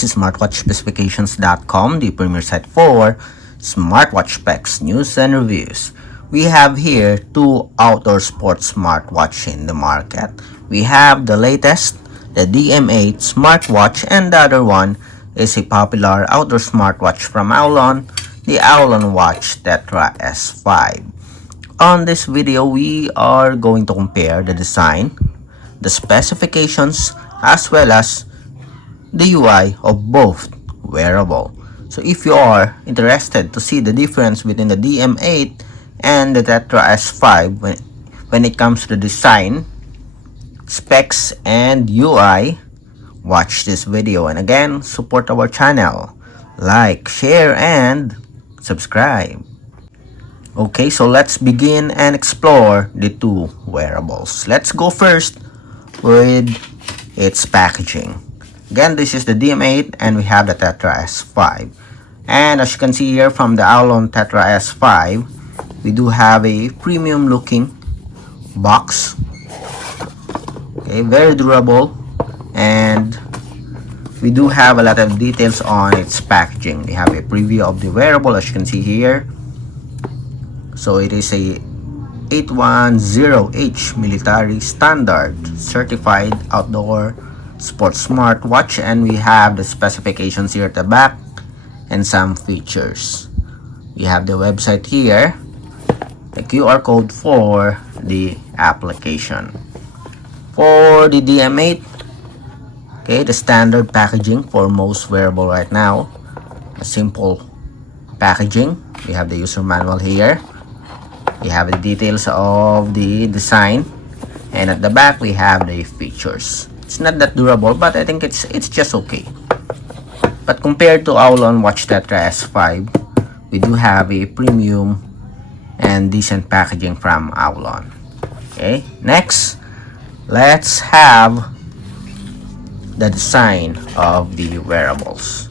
This is smartwatchspecifications.com, the premier site for smartwatch specs, news, and reviews. We have here two outdoor sports smartwatch in the market. We have the latest, the DM8 Smartwatch, and the other one is a popular outdoor smartwatch from AOLON, the AOLON Watch Tetra S5. On this video, we are going to compare the design, the specifications, as well as the UI of both wearable. So if you are interested to see the difference between the DM8 and the Tetra S5 when it comes to design, specs, and UI, watch this video. And again, support our channel. Like, share, and subscribe. Okay, so let's begin and explore the two wearables. Let's go first with its packaging. Again, this is the DM8 and we have the Tetra S5. And as you can see here from the AOLON Tetra S5, we do have a premium looking box. Okay, very durable, and we do have a lot of details on its packaging. We have a preview of the wearable, as you can see here. So it is a 810H military standard certified outdoor sports smartwatch, and we have the specifications here at the back and some features. We have the website here, the QR code for the application. For the DM8, okay, the standard packaging for most wearable right now, a simple packaging. We have the user manual here. We have the details of the design, and at the back we have the features. It's not that durable, but I think it's just okay. But compared to AOLON Watch Tetra S5, we do have a premium and decent packaging from AOLON. Okay, next, let's have the design of the wearables.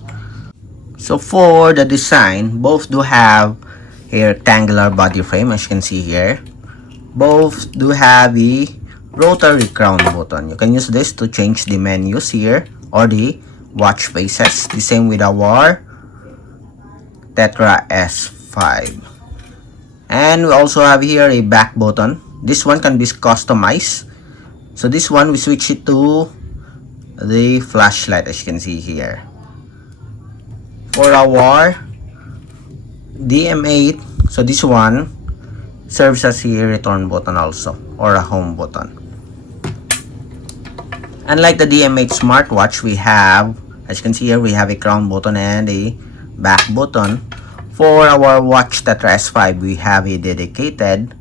So for the design, both do have a rectangular body frame, as you can see here. Both do have a rotary crown button. You can use this to change the menus here or the watch faces. The same with our Tetra S5. And we also have here a back button. This one can be customized. So this one, we switch it to the flashlight, as you can see here. For our DM8, so this one serves as a return button also, or a home button. Unlike the DM8 smartwatch, we have, as you can see here, we have a crown button and a back button. For our watch Tetra S5, we have a dedicated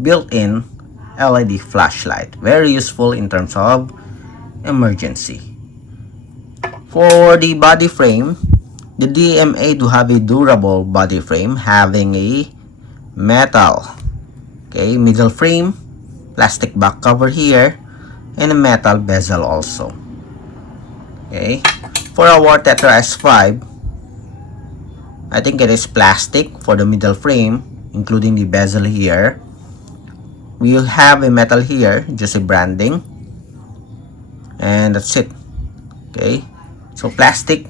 built-in LED flashlight, very useful in terms of emergency. For the body frame, the DM8 will have a durable body frame having a metal, okay, middle frame, plastic back cover here, and a metal bezel also. Okay, for our Tetra S5, I think it is plastic for the middle frame, including the bezel here. We have a metal here, just a branding, and that's it. Okay, so plastic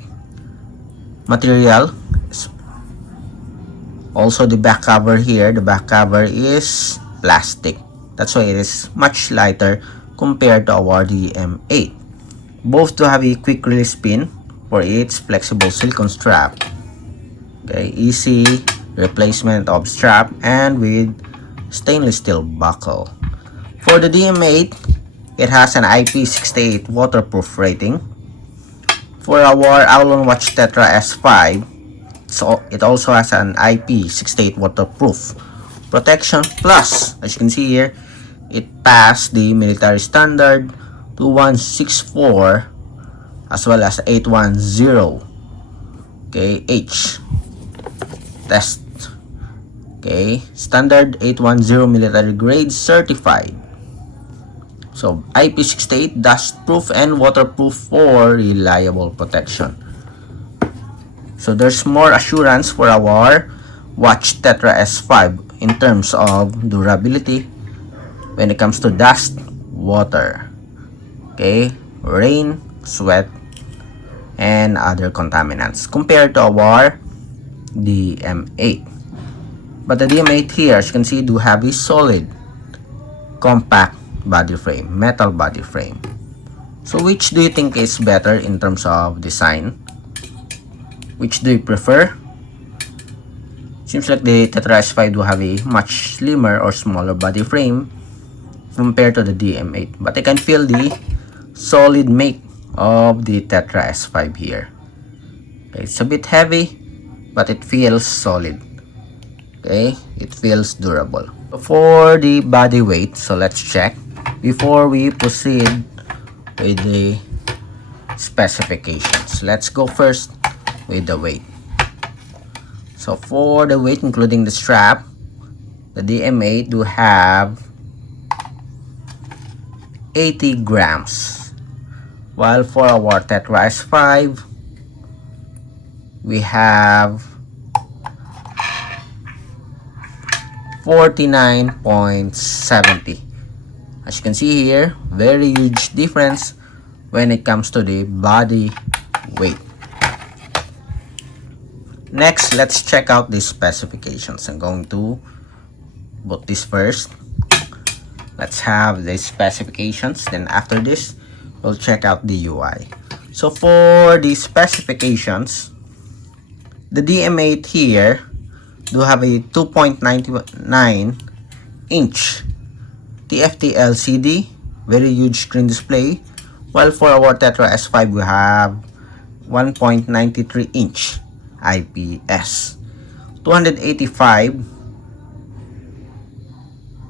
material. Also the back cover here, the back cover is plastic. That's why it is much lighter compared to our DM8. Both do have a quick release pin for its flexible silicone strap. Okay, easy replacement of strap and with stainless steel buckle. For the DM8, it has an IP68 waterproof rating. For our AOLON Watch Tetra S5, so it also has an IP68 waterproof protection. Plus, as you can see here, it passed the military standard 2164 as well as 810, okay, H test. Okay, standard 810 military grade certified. So IP68, dust proof and waterproof for reliable protection. So there's more assurance for our Watch Tetra S5 in terms of durability when it comes to dust, water, okay, rain, sweat, and other contaminants compared to our DM8. But the DM8 here, as you can see, do have a solid, compact body frame, metal body frame. So which do you think is better in terms of design? Which do you prefer? Seems like the Tetra S5 do have a much slimmer or smaller body frame compared to the DM8. But I can feel the solid make of the Tetra S5 here. Okay, it's a bit heavy, but it feels solid. Okay, it feels durable. For the body weight, so let's check before we proceed with the specifications. Let's go first with the weight. So for the weight, including the strap, the DM8 do have 80 grams, while for our Tetra S5 we have 49.70. As you can see here, very huge difference when it comes to the body weight. Next, let's check out the specifications. I'm going to put this first. Let's have the specifications. Then after this, we'll check out the UI. So for the specifications, the DM8 here do have a 2.99 inch TFT LCD, very huge screen display, while for our Tetra S5 we have 1.93 inch IPS, 285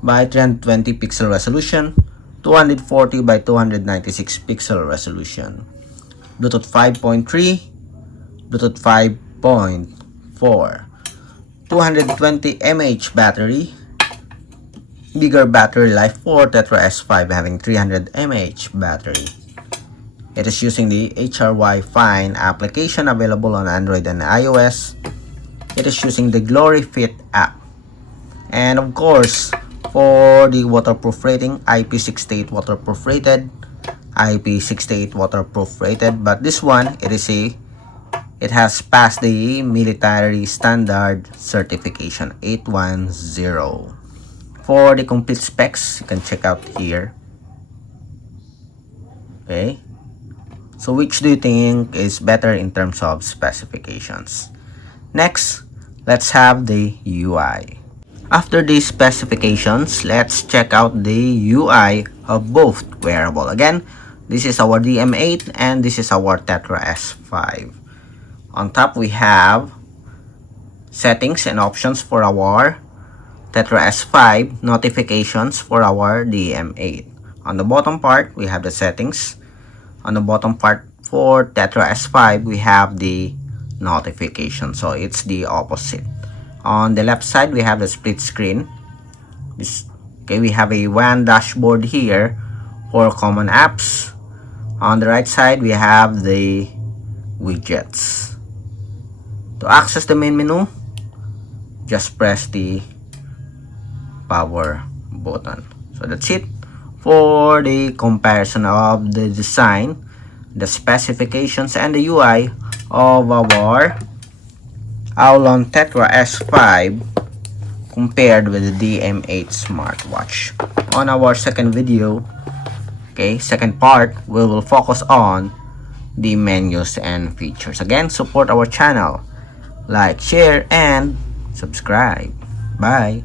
by 320 pixel resolution, 240 by 296 pixel resolution, Bluetooth 5.3, Bluetooth 5.4, 220 mAh battery, bigger battery life for Tetra S5 having 300 mAh battery. It is using the HRY Fine application available on Android and iOS. It is using the Glory Fit app. And of course, for the waterproof rating, IP68 waterproof rated, IP68 waterproof rated. But this one, it has passed the military standard certification 810. For the complete specs, you can check out here. Okay. So which do you think is better in terms of specifications? Next, let's have the UI. After the specifications, let's check out the UI of both wearable. Again, this is our DM8 and this is our Tetra S5. On top, we have settings and options for our Tetra S5, notifications for our DM8. On the bottom part, we have the settings. On the bottom part for Tetra S5, we have the notification. So it's the opposite. On the left side, we have the split screen. Okay, we have a WAN dashboard here for common apps. On the right side, we have the widgets. To access the main menu, just press the power button. So that's it for the comparison of the design, the specifications, and the UI of our AOLON Tetra S5 compared with the DM8 smartwatch. On our second video, okay, second part, we will focus on the menus and features. Again, support our channel, like, share, and subscribe. Bye.